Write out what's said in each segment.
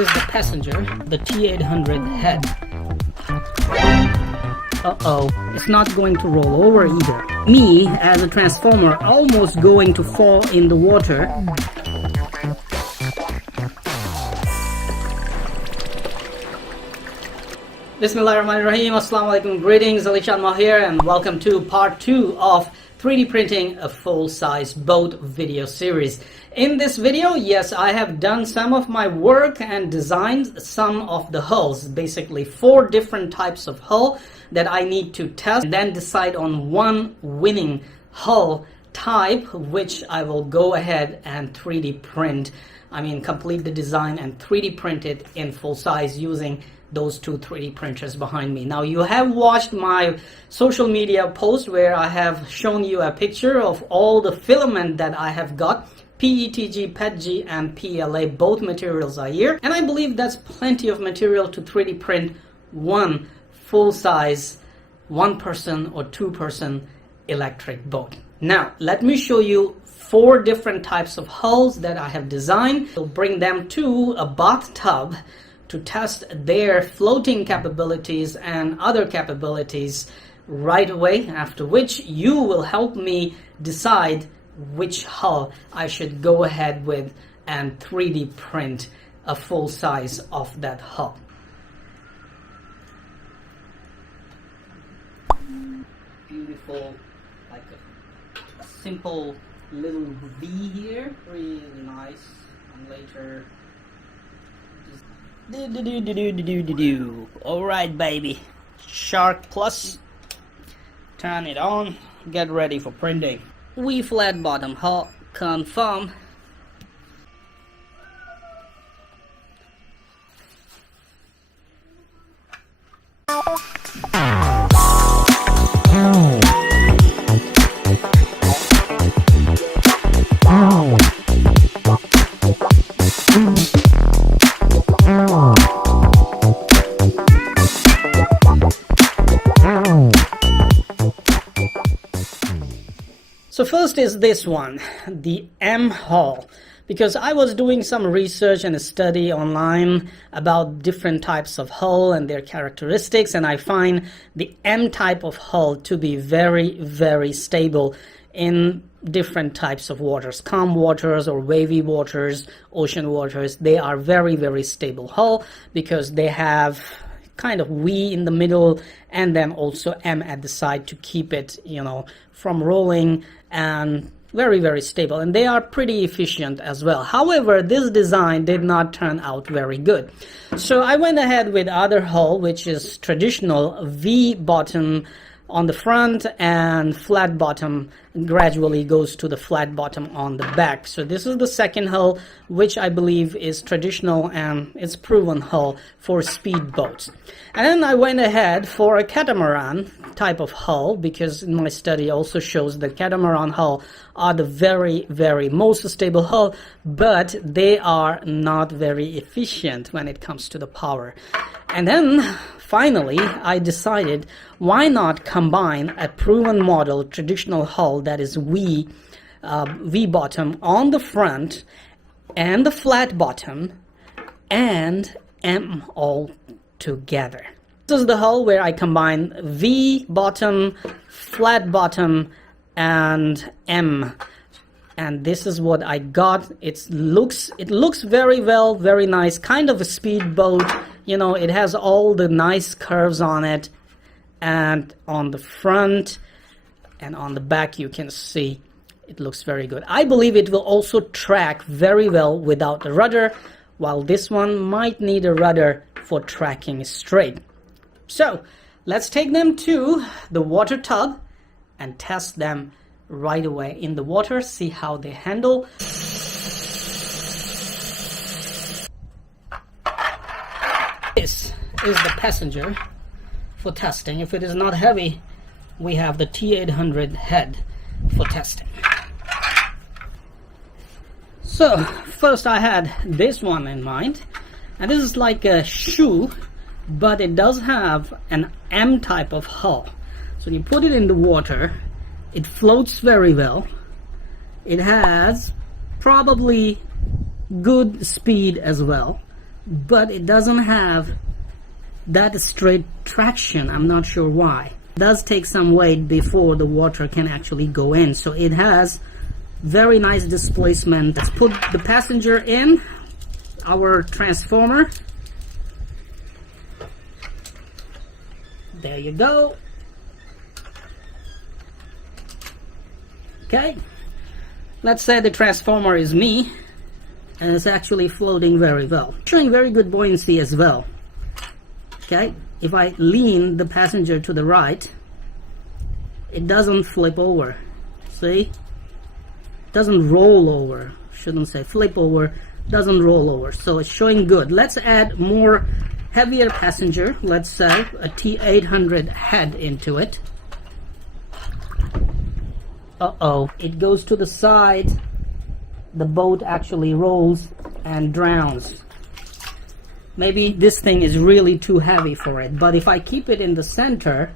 is the passenger, the T800 head. Uh-oh, it's not going to roll over either. Me, as a transformer, almost going to fall in the water. Bismillahirrahmanirrahim. Assalamu alaikum. Greetings, Alishan Mahir, and welcome to part 2 of 3D printing a full-size boat video series. In this video, yes, I have done some of my work and designed some of the hulls, basically 4 different types of hull that I need to test and then decide on one winning hull type, which I will go ahead and 3D print. Complete the design and 3D print it in full size using those 2 3D printers behind me. Now, you have watched my social media post where I have shown you a picture of all the filament that I have got. PETG, PETG and PLA, both materials are here, and I believe that's plenty of material to 3D print one full-size 1-person or 2-person electric boat. Now, let me show you 4 different types of hulls that I have designed. We'll bring them to a bathtub to test their floating capabilities and other capabilities right away, after which you will help me decide which hull I should go ahead with and 3D print a full size of that hull. Beautiful, like a simple little V here, really nice, and later Alright, baby. Shark Plus. Turn it on. Get ready for printing. V flat bottom hull. Confirm. So first is this one, the M hull, because I was doing some research and a study online about different types of hull and their characteristics, and I find the M type of hull to be very, very stable in different types of waters, calm waters or wavy waters, ocean waters. They are very, very stable hull because they have kind of V in the middle and then also M at the side to keep it, from rolling, and very, very stable, and they are pretty efficient as well. However, this design did not turn out very good, so I went ahead with other hull, which is traditional V bottom on the front and flat bottom gradually goes to the flat bottom on the back. So this is the second hull, which I believe is traditional and it's proven hull for speed boats. And then I went ahead for a catamaran type of hull, because in my study also shows the catamaran hull are the very, very most stable hull, but they are not very efficient when it comes to the power. And then finally, I decided, why not combine a proven model traditional hull that is V bottom on the front and the flat bottom and M all together. This is the hull where I combine V bottom, flat bottom, and M. And this is what I got. It looks very well, very nice, kind of a speedboat. It has all the nice curves on it, and on the front and on the back you can see it looks very good. I believe it will also track very well without a rudder, while this one might need a rudder for tracking straight. So let's take them to the water tub and test them right away in the water, see how they handle. This is the passenger for testing. If it is not heavy, we have the T800 head for testing. So first I had this one in mind, and this is like a shoe, but it does have an M type of hull. So you put it in the water, it floats very well, it has probably good speed as well, but it doesn't have that straight traction. I'm not sure why. It does take some weight before the water can actually go in, so it has very nice displacement. Let's put the passenger in our transformer. There you go. Okay, let's say the transformer is me, and it's actually floating very well, showing very good buoyancy as well. Okay, if I lean the passenger to the right, it doesn't flip over. See, it doesn't roll over. Shouldn't say flip over, doesn't roll over. So it's showing good. Let's add more heavier passenger. Let's say a T800 head into it. It goes to the side. The boat actually rolls and drowns. Maybe this thing is really too heavy for it, but if I keep it in the center,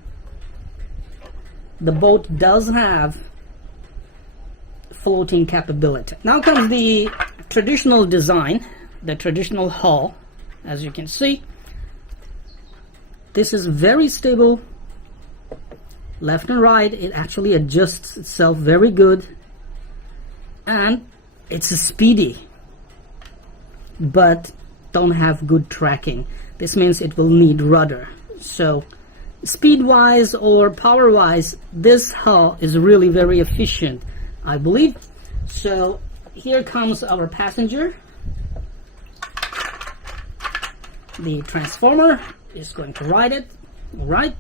the boat does have floating capability. Now comes the traditional design, the traditional hull. As you can see, this is very stable. Left and right, it actually adjusts itself very good, and it's speedy, but don't have good tracking. This means it will need rudder. So speed wise or power wise, this hull is really very efficient, I believe. So here comes our passenger. The transformer is going to ride it. All right,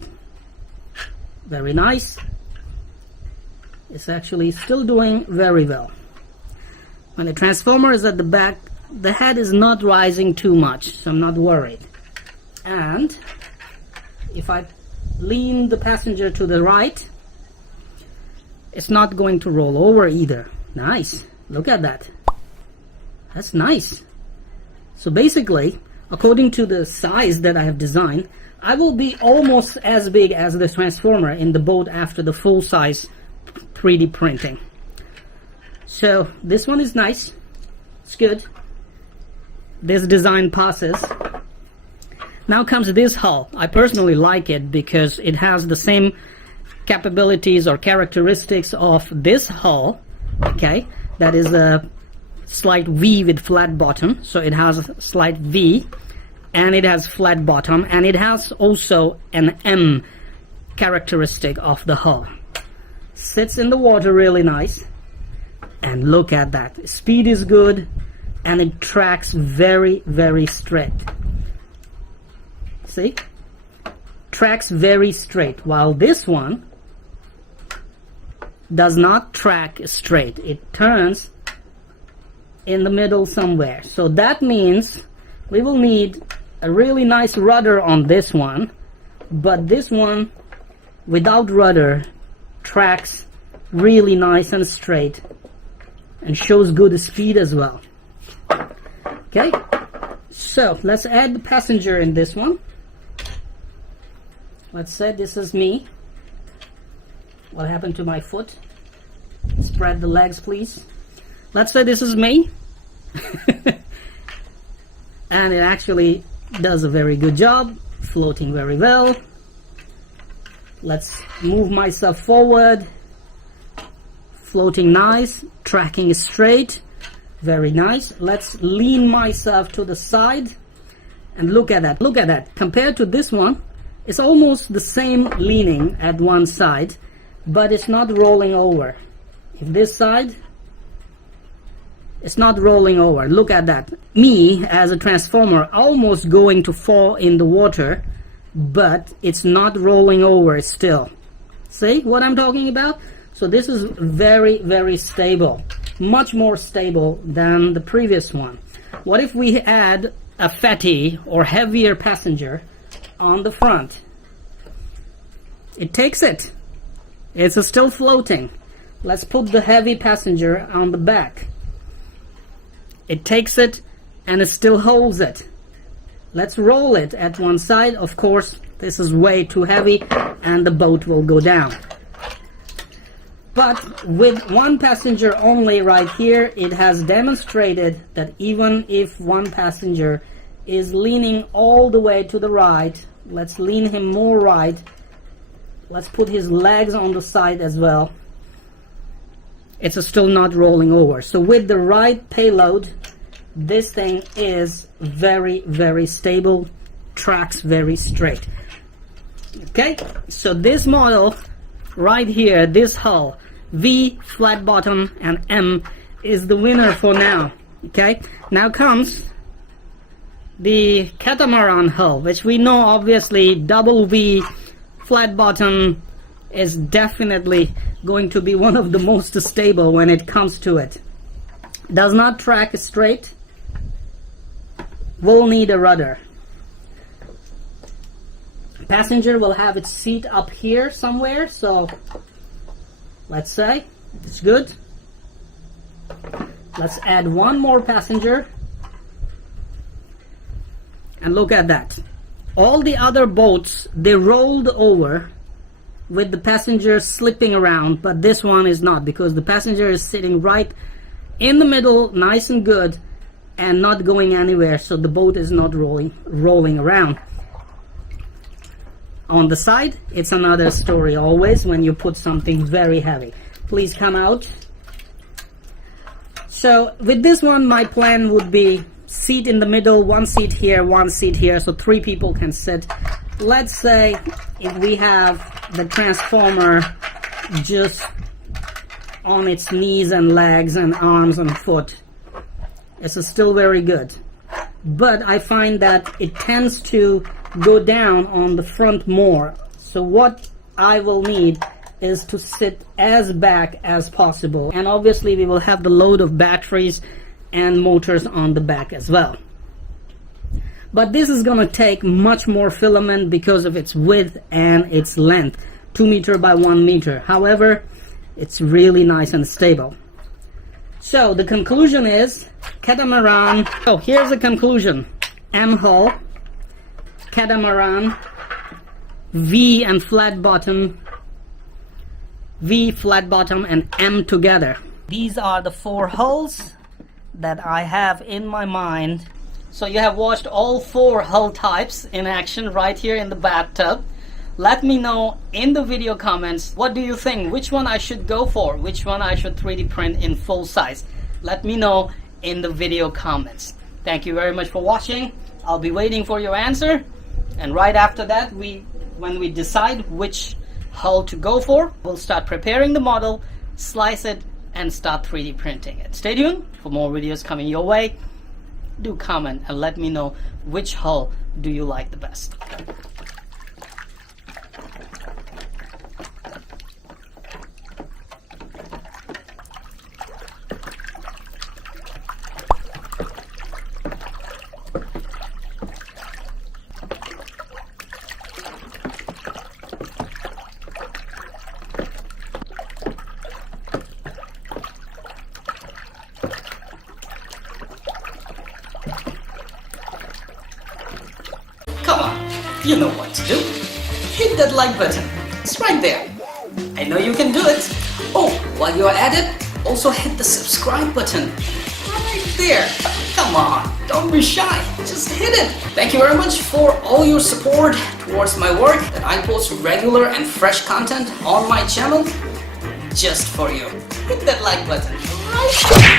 very nice. It's actually still doing very well. When the transformer is at the back, the head is not rising too much, so I'm not worried. And if I lean the passenger to the right, it's not going to roll over either. Nice. Look at that. That's nice. So basically, according to the size that I have designed, I will be almost as big as the transformer in the boat after the full size 3D printing. So this one is nice. It's good. This design passes. Now comes this hull. I personally like it because it has the same capabilities or characteristics of this hull. Okay, that is a slight V with flat bottom, so it has a slight V, and it has flat bottom, and it has also an M characteristic of the hull. Sits in the water really nice, and look at that. Speed is good, and it tracks very, very straight. See? Tracks very straight, while this one does not track straight. It turns in the middle somewhere. So that means we will need a really nice rudder on this one, but this one without rudder tracks really nice and straight and shows good speed as well. Okay, so let's add the passenger in this one. Let's say this is me. What happened to my foot? Spread the legs, please. Let's say this is me. And it actually does a very good job, floating very well. Let's move myself forward. Floating nice, tracking straight. Very nice. Let's lean myself to the side and look at that. Look at that. Compared to this one, it's almost the same leaning at one side, but it's not rolling over. If this side, it's not rolling over. Look at that. Me as a transformer almost going to fall in the water, but it's not rolling over still. See what I'm talking about? So this is very, very stable. Much more stable than the previous one. What if we add a fatty or heavier passenger on the front? It takes it. It's still floating. Let's put the heavy passenger on the back. It takes it and it still holds it. Let's roll it at one side. Of course, this is way too heavy and the boat will go down. But with one passenger only right here, it has demonstrated that even if one passenger is leaning all the way to the right. Let's lean him more right. Let's put his legs on the side as well. It's still not rolling over. So with the right payload, this thing is very, very stable, tracks very straight. Okay, so this model right here, this hull, V, flat bottom, and M, is the winner for now. Okay, now comes the catamaran hull, which we know obviously double V, flat bottom is definitely going to be one of the most stable when it comes to it. Does not track straight, will need a rudder. Passenger will have its seat up here somewhere, so let's say it's good. Let's add one more passenger, and look at that. All the other boats, they rolled over with the passenger slipping around, but this one is not, because the passenger is sitting right in the middle, nice and good, and not going anywhere, so the boat is not rolling around. On the side, it's another story always when you put something very heavy. Please come out. So with this one, my plan would be seat in the middle, one seat here, one seat here, so 3 people can sit. Let's say if we have the transformer just on its knees and legs and arms and foot, it's still very good. But I find that it tends to go down on the front more. So what I will need is to sit as back as possible. And obviously we will have the load of batteries and motors on the back as well. But this is going to take much more filament because of its width and its length, 2 meter by 1 meter. However, it's really nice and stable. So the conclusion is catamaran. So here's the conclusion. M hull, catamaran, V and flat bottom, V, flat bottom, and M together. These are the 4 hulls that I have in my mind. So you have watched all 4 hull types in action right here in the bathtub. Let me know in the video comments, what do you think? Which one I should go for? Which one I should 3D print in full size? Let me know in the video comments. Thank you very much for watching. I'll be waiting for your answer. And right after that, when we decide which hull to go for, we'll start preparing the model, slice it, and start 3D printing it. Stay tuned for more videos coming your way. Do comment and let me know which hull do you like the best. Come on, you know what to do. Hit that like button. It's right there. I know you can do it. Oh, while you're at it, also hit the subscribe button. Right there. Come on, don't be shy. Just hit it. Thank you very much for all your support towards my work, that I post regular and fresh content on my channel just for you. Hit that like button right there.